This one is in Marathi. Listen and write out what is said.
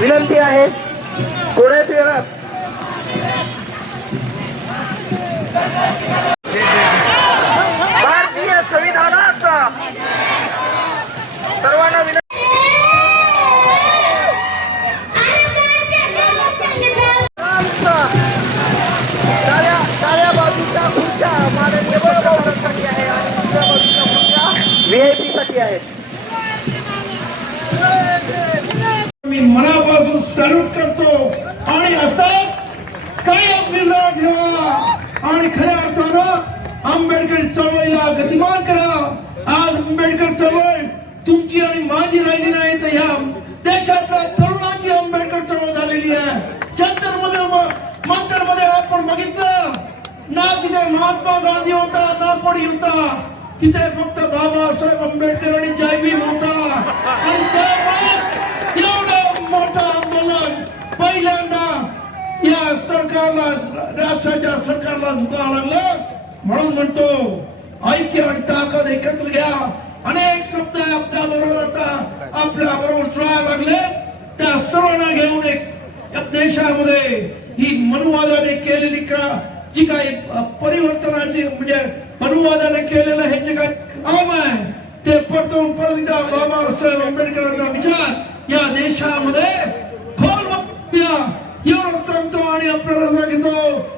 विनंती आहे थोड्याच वेळात भारतीय संविधानाचा सर्वांना डाव्या बाजूच्या खुर्च्या माननीय पंतप्रधानांसाठी आहे आणि दुसऱ्या बाजूच्या खुर्च्या व्हीआयपी साठी आहेत. मी मनापासून सॅल्यूट करतो आणि असाच कायम निर्धार ठेवा आणि खऱ्या अर्थानं आंबेडकर चळवळीला गतिमान करा. आज आंबेडकर चळवळ तुमची आणि माझी राहिली नाही तर ह्या देशाच्या तरुणांची आंबेडकर चळवळ झालेली आहे. मंतरमध्ये आपण बघितलं ना, तिथे महात्मा गांधी होता ना कोणी होता, तिथे फक्त बाबासाहेब आंबेडकर आणि जय भीम होता. आणि त्यामुळेच एवढं मोठं आंदोलन पहिल्यांदा या सरकारला, राष्ट्राच्या सरकारला झुकावं लागलं. म्हणून म्हणतो ऐक्य आणि ताकद एकत्र घ्या. अनेक शब्द आपल्या बरोबर जुळायला लागले. त्या सर्वांना घेऊन एक देशामध्ये ही मनुवादाने केलेली जी काही परिवर्तनाची म्हणजे मनुवादाने केलेलं हे जे काही काम आहे ते परत एकदा बाबासाहेब आंबेडकरांचा विचार या देशामध्ये खोल एवढं सांगतो आणि आपल्याला सांगतो